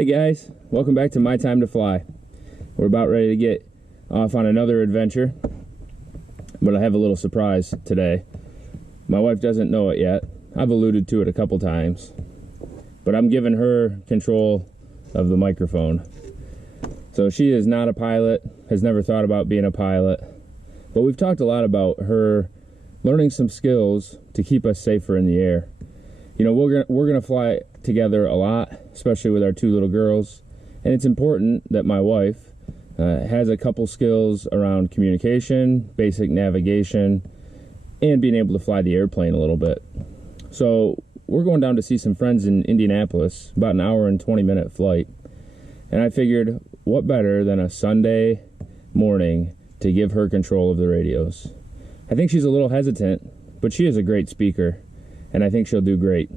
Hey guys, welcome back to My Time to Fly. We're about ready to get off on another adventure, but I have a little surprise today. My wife doesn't know it yet. I've alluded to it a couple times, but I'm giving her control of the microphone. So she is not a pilot, has never thought about being a pilot, but we've talked a lot about her learning some skills to keep us safer in the air. You know, we're gonna fly together a lot, especially with our two little girls, and it's important that my wife has a couple skills around communication, basic navigation, and being able to fly the airplane a little bit. So we're going down to see some friends in Indianapolis, about an hour and 20-minute flight, and I figured what better than a Sunday morning to give her control of the radios. I think she's a little hesitant, but she is a great speaker, and I think she'll do great.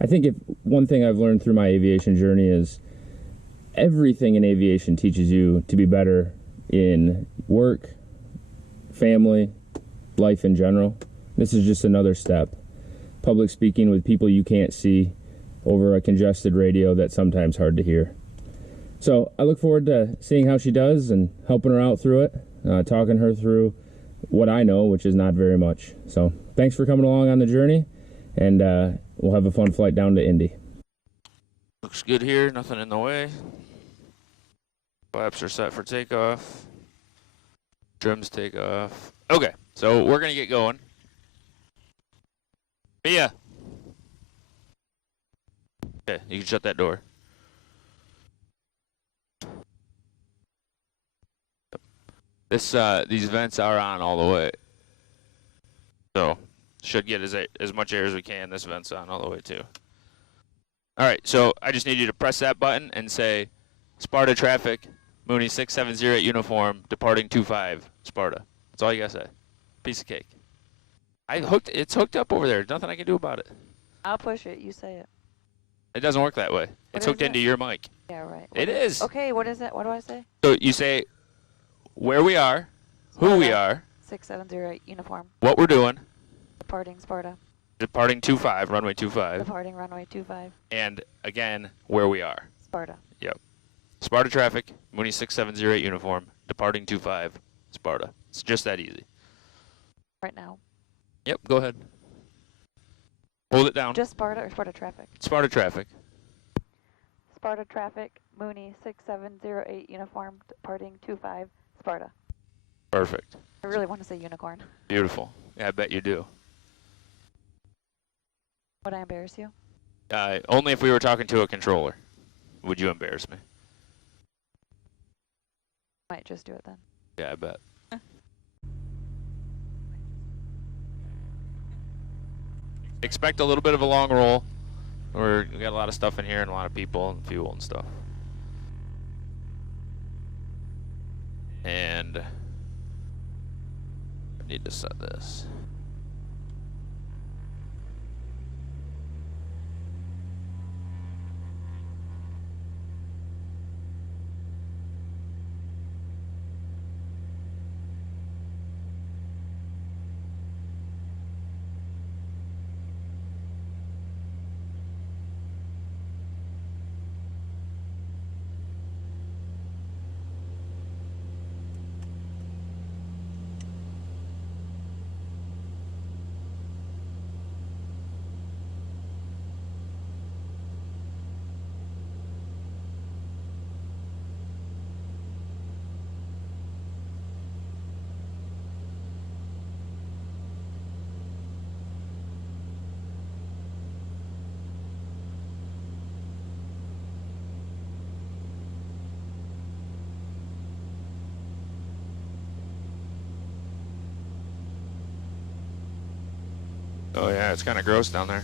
I think if one thing I've learned through my aviation journey is everything in aviation teaches you to be better in work, family, life in general. This is just another step. Public speaking with people you can't see over a congested radio that's sometimes hard to hear. So I look forward to seeing how she does and helping her out through it, talking her through what I know, which is not very much. So thanks for coming along on the journey, and we'll have a fun flight down to Indy. Looks good here, nothing in the way. Flaps are set for takeoff. Trims take off. Okay, so we're gonna get going. Mia. Okay, you can shut that door. These vents are on all the way. So, should get as much air as we can. This vent's on all the way too. All right, so I just need you to press that button and say, Sparta traffic, Mooney 6708 uniform, departing 25, Sparta. That's all you gotta say. Piece of cake. It's hooked up over there. There's nothing I can do about it. I'll push it. You say it. It doesn't work that way. It's hooked into your mic. Yeah, right. It is. Okay, what is it? What do I say? So you say where we are, who we are, 6708 uniform. what we're doing, Departing Sparta. departing 25, runway 25, Departing runway 25. and again, where we are. Sparta. Yep. Sparta traffic, Mooney 6708 uniform, departing 25, Sparta. It's just that easy. Right now. Yep, go ahead. Hold it down. Just Sparta or Sparta traffic? Sparta traffic. Sparta traffic, Mooney 6708 uniform, departing 25, Sparta. Perfect. I really want to say unicorn. Beautiful. Yeah, I bet you do. Would I embarrass you? Only if we were talking to a controller would you embarrass me. Might just do it then. Yeah, I bet. Expect a little bit of a long roll. We got a lot of stuff in here and a lot of people and fuel and stuff. And I need to set this. Oh yeah, it's kind of gross down there.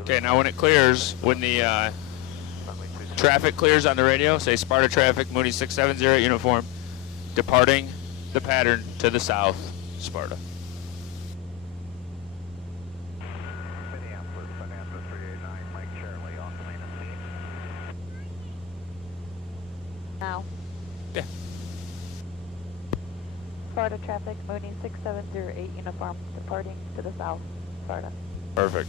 Okay, now when it clears, when the traffic clears on the radio. Say Sparta traffic, Mooney 670 uniform, departing the pattern to the south, Sparta. Minneapolis 389, Mike Charlie, on the main scene. Now. Yeah. Sparta traffic, Mooney 6708 uniform, departing to the south, Sparta. Perfect.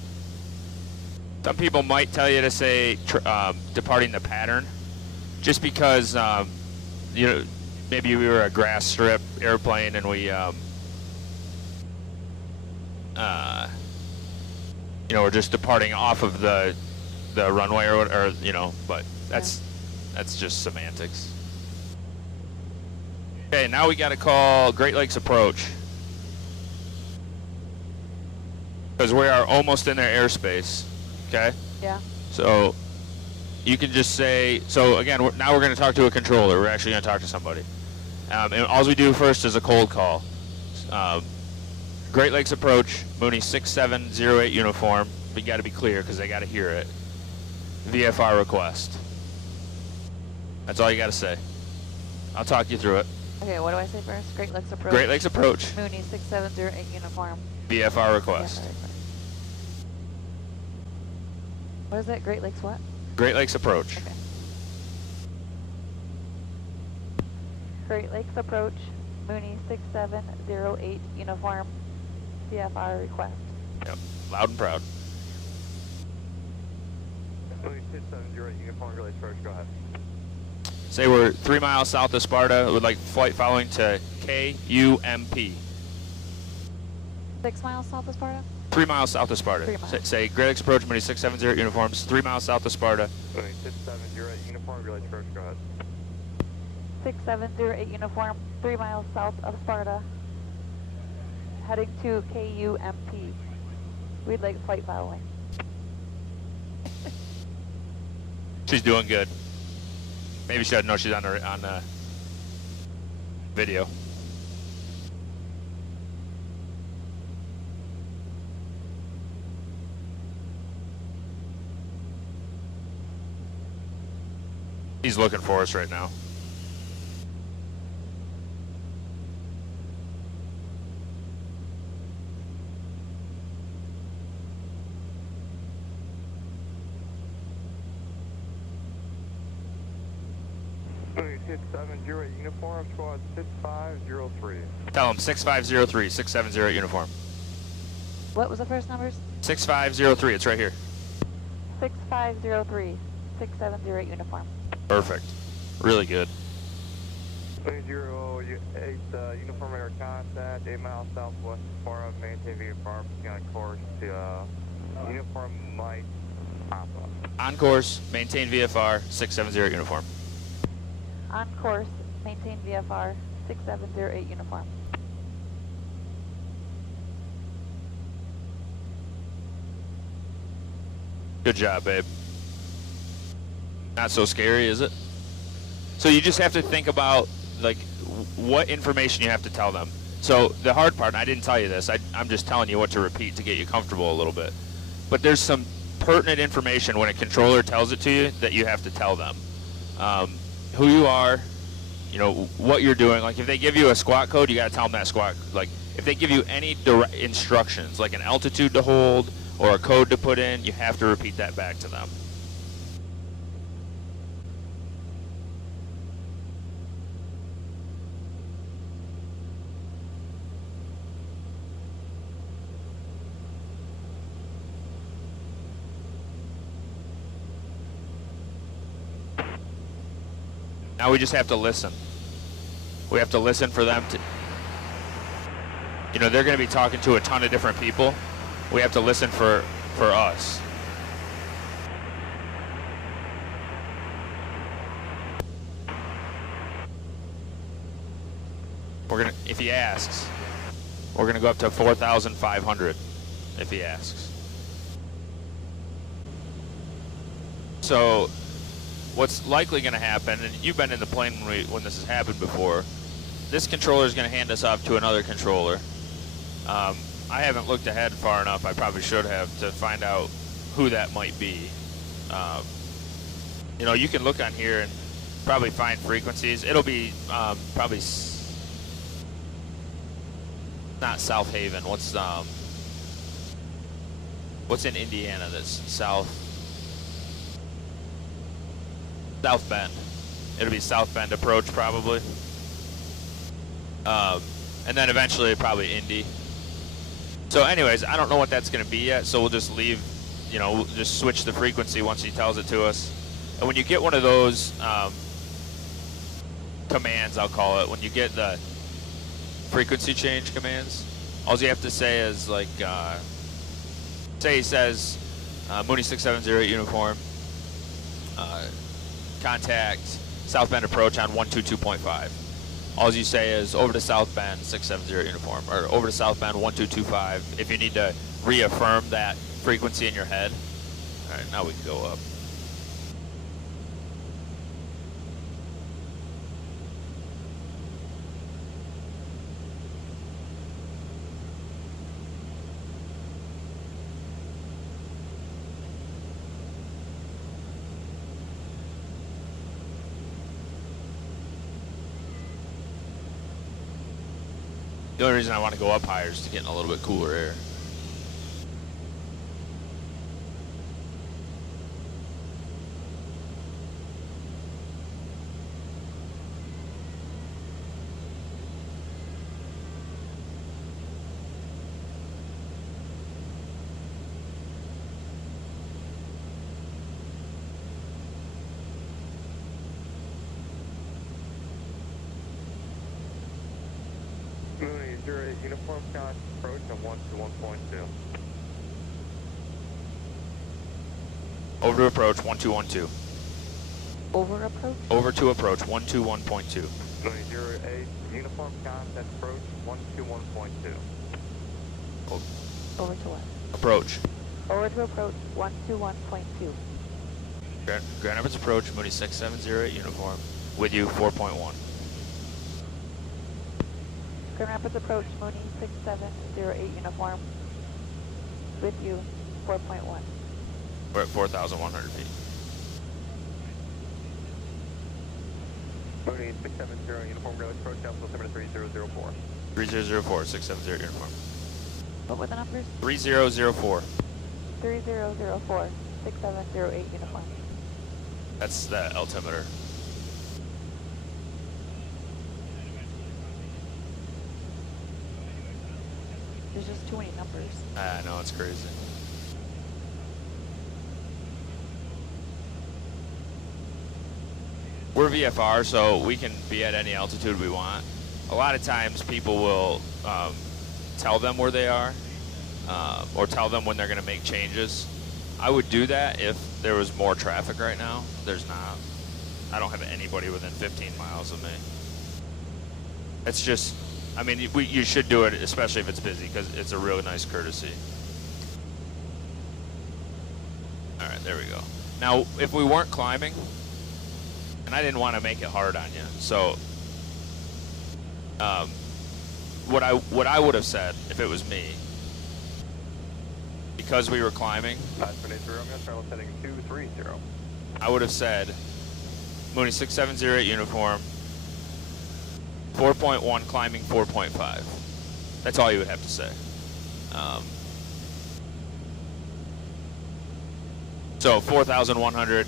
Some people might tell you to say departing the pattern, just because you know, maybe we were a grass strip airplane and we you know, we're just departing off of the runway or you know, but that's just semantics. Okay, now we got to call Great Lakes approach, because we are almost in their airspace. Okay. Yeah. So you can just say, so again, now we're going to talk to a controller. We're actually going to talk to somebody. And all we do first is a cold call. Great Lakes approach, Mooney 6708 uniform. We got to be clear because they got to hear it. VFR request. That's all you got to say. I'll talk you through it. Okay, what do I say first? Great Lakes approach. Great Lakes approach, Mooney 6708 uniform. VFR request. Yeah, what is that? Great Lakes what? Great Lakes approach. Okay. Great Lakes approach, Mooney 6708 uniform, CFR request. Yep, loud and proud. Mooney 6708, uniform, Great Lakes approach, go ahead. Say we're 3 miles south of Sparta. Would like flight following to KUMP. 6 miles south of Sparta? 3 miles south of Sparta. 3 miles. Say Great Lakes approach, Mooney 670 uniforms, 3 miles south of Sparta. Mooney 6708, uniform, Great Lakes approach, go ahead. 6708 uniform, 3 miles south of Sparta, heading to KUMP. We'd like flight following. She's doing good. Maybe she doesn't know she's on video. He's looking for us right now. Mooney 6708, uniform, squad 6503. Tell him 6503, 670 uniform. What was the first numbers? 6503, it's right here. 6503, 6708 uniform. Perfect. Really good. Mooney 08, uniform radar contact, 8 miles southwest of Sparta, maintain VFR, on course to uniform Mike Papa. On course, maintain VFR, 670 uniform. On course, maintain VFR, 6708 uniform. Good job, babe. Not so scary, is it? So you just have to think about, like, what information you have to tell them. So the hard part, and I didn't tell you this, I'm just telling you what to repeat to get you comfortable a little bit. But there's some pertinent information when a controller tells it to you that you have to tell them. Who you are, you know, what you're doing. Like, if they give you a squat code, you got to tell them that squat. Like, if they give you any direct instructions, like an altitude to hold or a code to put in, you have to repeat that back to them. Now we just have to listen. We have to listen for them to, you know, they're going to be talking to a ton of different people. We have to listen for us. We're going to, if he asks, we're going to go up to 4,500 if he asks. So what's likely going to happen, and you've been in the plane when this has happened before, this controller is going to hand us off to another controller. I haven't looked ahead far enough. I probably should have, to find out who that might be. you know, you can look on here and probably find frequencies. It'll be probably not South Haven. What's in Indiana that's South Bend? It'll be South Bend approach probably. And then eventually probably Indy. So anyways, I don't know what that's going to be yet, so we'll just leave, you know, we'll just switch the frequency once he tells it to us. And when you get one of those commands, I'll call it, when you get the frequency change commands, all you have to say is like, say he says, Mooney 6708 uniform, contact South Bend approach on 122.5. All you say is over to South Bend 670 uniform, or over to South Bend 1225 if you need to reaffirm that frequency in your head. All right, now we can go up. The only reason I want to go up higher is to get in a little bit cooler air. Mooney, 08 uniform count approach on 121.2. Over to approach 1212. Over approach? Over to approach 121.2. Mooney, 08 uniform contact approach 121.2. Over to what? Approach. Over to approach 121.2. Grand Rapids approach, Mooney 6708 uniform, with you 4.1. Grand Rapids approach, Mooney 6708 uniform. With you, 4.1. We're at 4,100 feet. Mooney 670 uniform rail approach altimeter 3004. 3004, 670 uniform. What were the numbers? 3004. 3004, 6708 uniform. That's the altimeter. There's just too many numbers. I know, it's crazy. We're VFR, so we can be at any altitude we want. A lot of times people will tell them where they are, or tell them when they're going to make changes. I would do that if there was more traffic right now. There's not. I don't have anybody within 15 miles of me. It's just, I mean, you should do it, especially if it's busy, because it's a really nice courtesy. All right, there we go. Now, if we weren't climbing, and I didn't want to make it hard on you, so what I would have said if it was me, because we were climbing, I would have said Mooney 6708 uniform, 4.1 climbing 4.5. That's all you would have to say. So 4,100.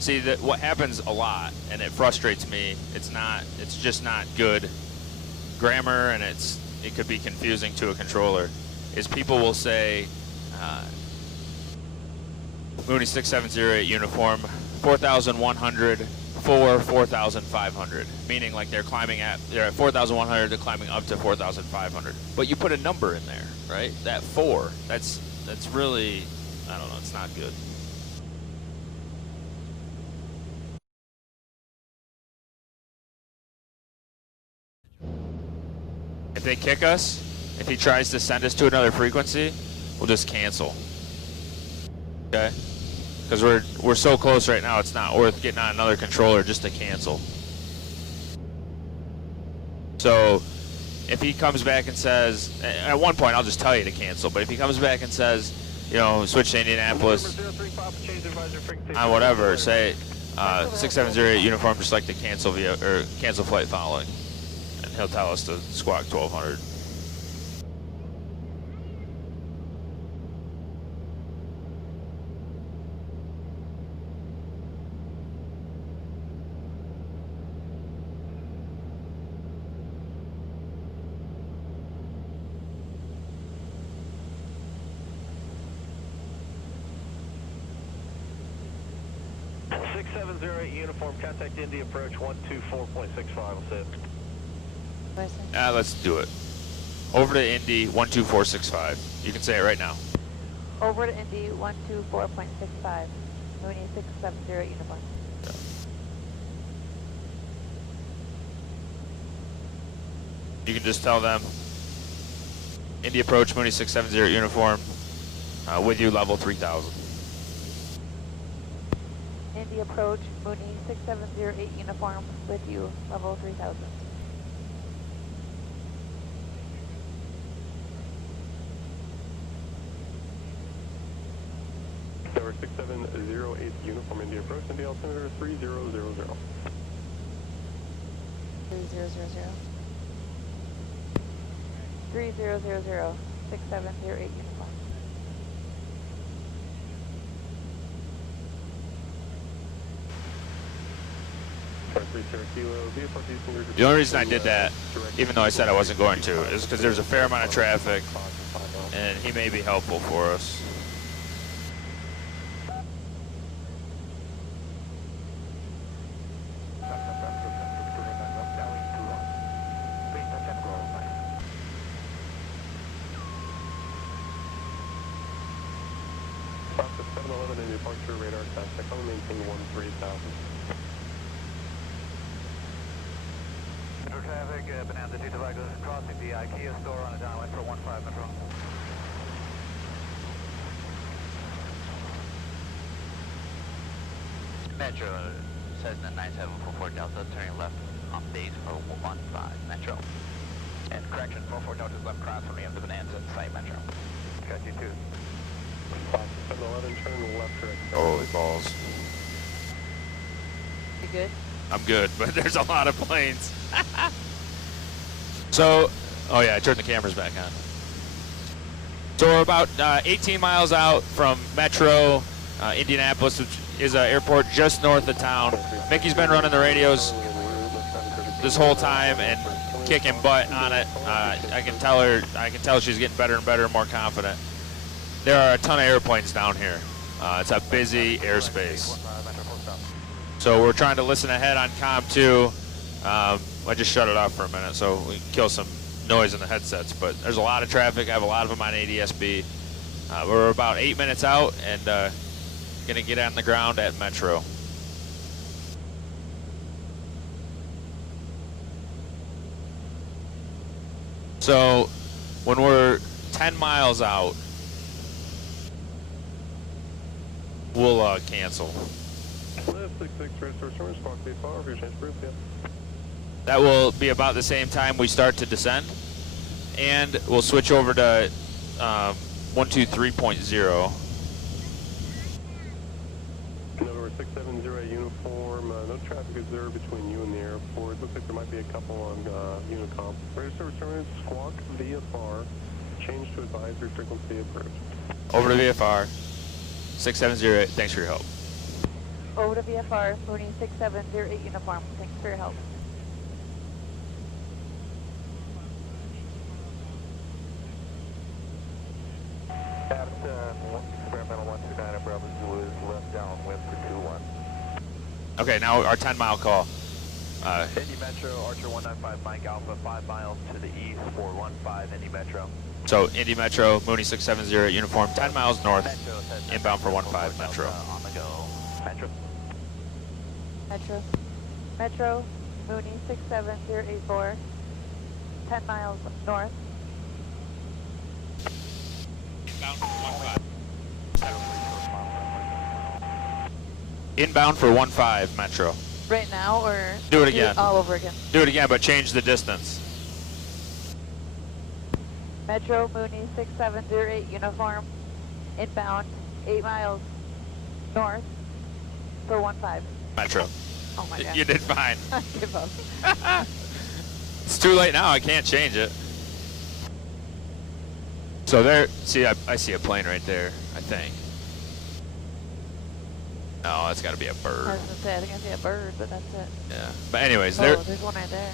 See, that what happens a lot, and it frustrates me. It's just not good grammar, and it could be confusing to a controller. Is people will say Mooney 6708 uniform 4,100 for 4,500, meaning like they're at 4,100, they're climbing up to 4,500. But you put a number in there, right? That 4, that's really, I don't know, it's not good. If they kick us, if he tries to send us to another frequency, we'll just cancel. Okay? Because we're so close right now, it's not worth getting on another controller just to cancel. So if he comes back and says, at one point I'll just tell you to cancel, but if he comes back and says, you know, switch to Indianapolis, on whatever, say 6708 uniform just like to cancel cancel flight following, and he'll tell us to squawk 1200. Uniform, contact Indy, approach 124.65, I'll say it. Let's do it. Over to Indy, 12465. You can say it right now. Over to Indy, 124.65. Mooney 670 uniform. You can just tell them, Indy approach, Mooney 670 uniform, with you level 3000. Indy approach, Mooney 6708 uniform, with you, level 3000. Tower 6708 uniform, Indy approach, Indy altimeter 3000. 3000. 3000, 6708 uniform. The only reason I did that, even though I said I wasn't going to, is because there's a fair amount of traffic, and he may be helpful for us. Departure radar contact, I'll maintain 13,000. Metro traffic, Bonanza 2 Tobago crossing the IKEA store on a downwind for 15 Metro. Metro, Cessna 9744 Delta, turning left on base for 15 Metro. And correction, 44 Delta left cross from the end of Bonanza, site Metro. Got you 2. 711, turn left direct. Holy balls. You good? I'm good, but there's a lot of planes. So, oh yeah, I turned the cameras back on. So we're about 18 miles out from Metro, Indianapolis, which is an airport just north of town. Mikki's been running the radios this whole time and kicking butt on it. I can tell she's getting better and better and more confident. There are a ton of airplanes down here. It's a busy airspace. So we're trying to listen ahead on COM 2. I just shut it off for a minute so we can kill some noise in the headsets. But there's a lot of traffic. I have a lot of them on ADSB. We're about 8 minutes out and gonna get on the ground at Metro. So when we're 10 miles out, we'll cancel. That will be about the same time we start to descend, and we'll switch over to 123.0. Number 670 uniform, no traffic is there between you and the airport. Looks like there might be a couple on Unicom. Register return, squawk VFR, change to advisory frequency approved. Over to VFR, 6708, thanks for your help. Over to VFR, Mooney 6708 uniform, thanks for your help. Experimental 129 Bravo Zulu is left downwind for 21. Okay, now our 10-mile call. Indy Metro, Archer 195 Mike Alpha, 5 miles to the east for 15 Indy Metro. So Indy Metro, Mooney 670 uniform, 10 miles north, inbound for 15 Metro. On the go. Metro. Metro. Metro, Mooney 67084, 10 miles north. Inbound for 15 Metro. Right now, or Do it again. all over again? Do it again, but change the distance. Metro, Mooney 6708 uniform, inbound 8 miles north for 15. Metro. Oh my god. You did fine. I give up. It's too late now. I can't change it. So there, see, I see a plane right there, I think. No, that's got to be a I bird. was gonna say, I think I see a bird, but that's it. Yeah. But anyways, Oh, there. there's one right there.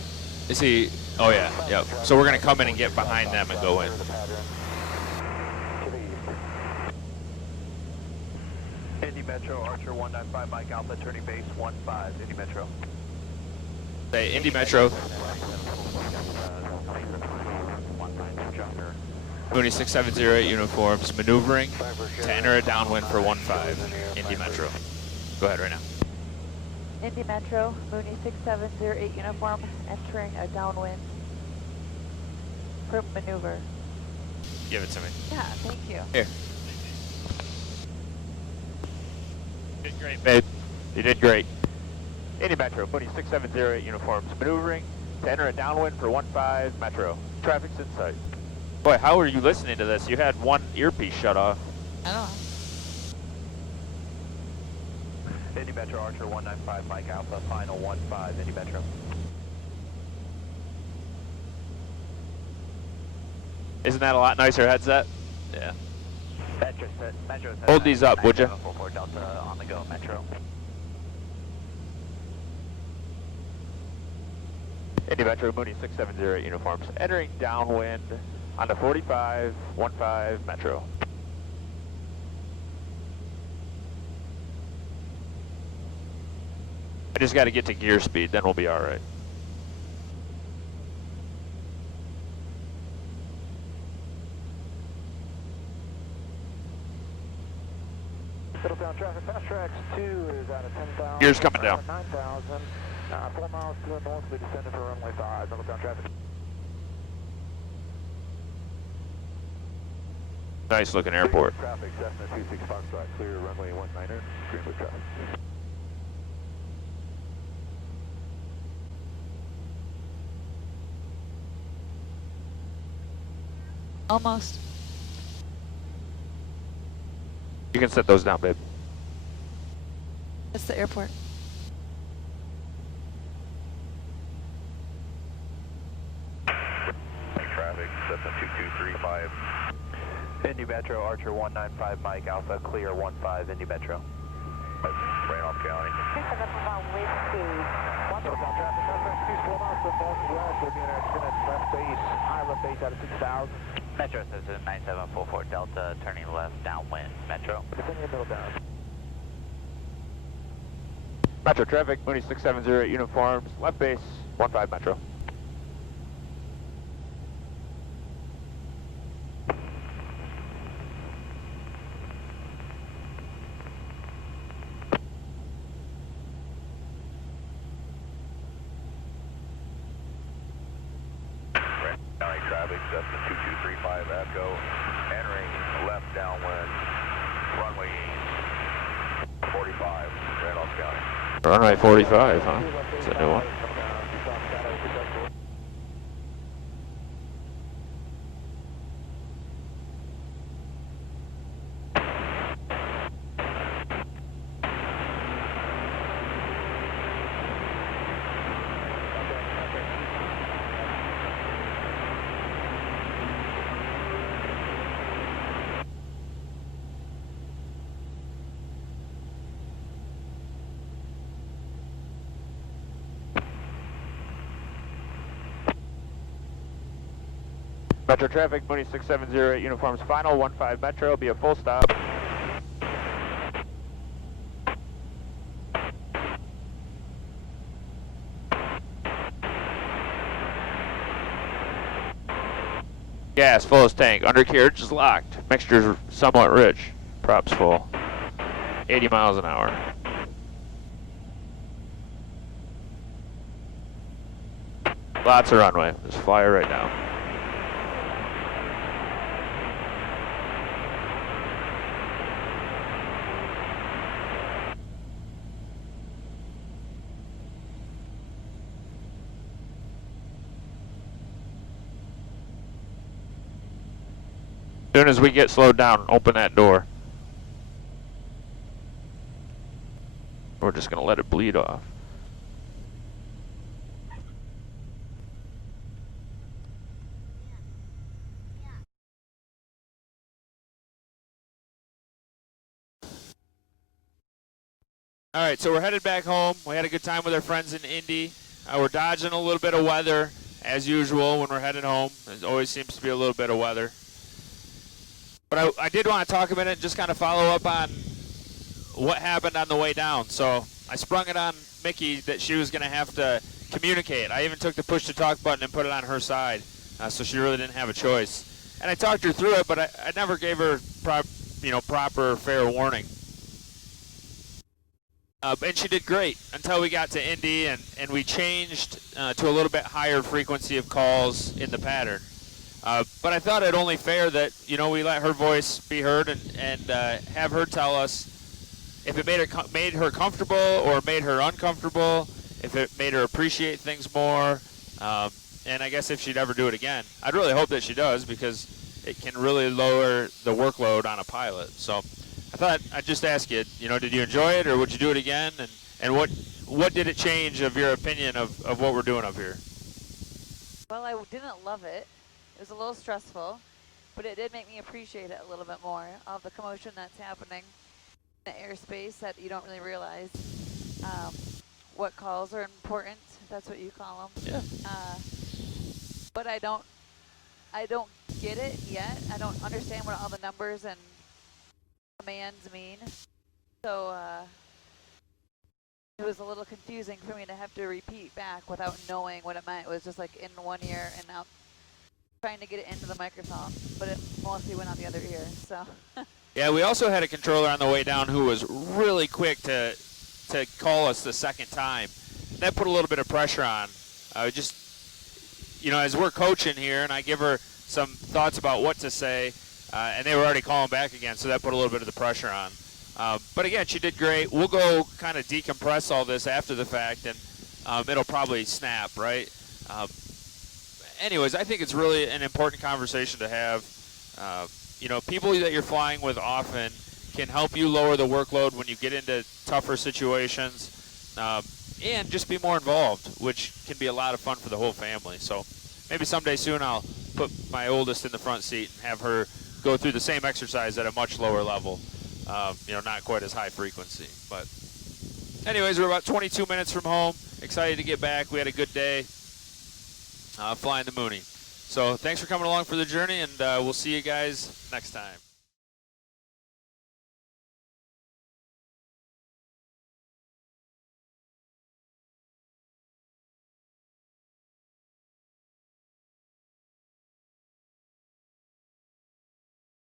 Is he? Oh yeah, yep. So we're gonna come in and get behind them and go in. Indy Metro, Archer 195, Mike Alpha, turning base 15, Indy Metro. Say Indy Metro. Mooney 6708 uniforms, maneuvering to enter a downwind for 15, Indy Metro. Go ahead right now. Indy Metro, Mooney 6708 uniform, entering a downwind for maneuver. Give it to me. Yeah, thank you. Here. You did great, babe. You did great. Indy Metro, Mooney 6708 uniforms, maneuvering to enter a downwind for 15 Metro. Traffic's in sight. Boy, how are you listening to this? You had one earpiece shut off. I don't know. Indy Metro, Archer 195, Mike Alpha, final 15, Indy Metro. Isn't that a lot nicer headset? Yeah. Metro says Hold these up, would you? 9744 Delta on the go, Metro. Indy Metro, Mooney 6708 uniforms, entering downwind on the 45, 15 Metro. I just got to get to gear speed, then we'll be all right. Settle down traffic, fast tracks 2 is out of 10,000. Gears coming down. 9,000. 4 miles to the north, we descended for runway 5. Settle down traffic. Nice looking airport. Traffic, Cessna 26 Foxtrot, clear runway 19er, green with traffic. Almost. You can set those down, babe. That's the airport. Traffic, Cessna 2235. Indy Metro, Archer 195, Mike Alpha, clear 15, Indy Metro. Randolph County. Metro says 9744 Delta, turning left downwind, Metro. Metro traffic, Mooney 6708 uniforms, left base, 15 Metro. County traffic, Cessna 2235 Echo, entering left downwind, runway 45, Randolph County. Runway 45, huh? Is that a new one? Metro traffic, Mooney 6708 uniforms, final 15 Metro, be a full stop. Gas, full as tank, undercarriage is locked, mixture's somewhat rich, props full, 80 miles an hour. Lots of runway, just fly her right now. As soon as we get slowed down, open that door. We're just going to let it bleed off. All right, so we're headed back home. We had a good time with our friends in Indy. We're dodging a little bit of weather, as usual, when we're heading home. There always seems to be a little bit of weather. But I did want to talk a minute and just kind of follow up on what happened on the way down. So I sprung it on Mikki that she was going to have to communicate. I even took the push-to-talk button and put it on her side, so she really didn't have a choice. And I talked her through it, but I never gave her proper, fair warning. And she did great until we got to Indy, and we changed to a little bit higher frequency of calls in the pattern. But I thought it only fair that, we let her voice be heard and have her tell us if it made her comfortable or made her uncomfortable, if it made her appreciate things more, and I guess if she'd ever do it again. I'd really hope that she does, because it can really lower the workload on a pilot. So I thought I'd just ask you, did you enjoy it, or would you do it again? And what did it change of your opinion of what we're doing up here? Well, I didn't love it. It was a little stressful, but it did make me appreciate it a little bit more, of the commotion that's happening in the airspace that you don't really realize what calls are important, if that's what you call them. Yeah. But I don't get it yet. I don't understand what all the numbers and commands mean. So it was a little confusing for me to have to repeat back without knowing what it meant. It was just like in one ear and out, trying to get it into the microphone, but it mostly went on the other ear. So. Yeah, we also had a controller on the way down who was really quick to call us the second time. That put a little bit of pressure on. Just, as we're coaching here, and I give her some thoughts about what to say, and they were already calling back again, so that put a little bit of the pressure on. But again, she did great. We'll go kind of decompress all this after the fact, and it'll probably snap, right? Anyways, I think it's really an important conversation to have. People that you're flying with often can help you lower the workload when you get into tougher situations, and just be more involved, which can be a lot of fun for the whole family. So maybe someday soon I'll put my oldest in the front seat and have her go through the same exercise at a much lower level, not quite as high frequency. But anyways, we're about 22 minutes from home. Excited to get back. We had a good day flying the Mooney. So thanks for coming along for the journey, and we'll see you guys next time.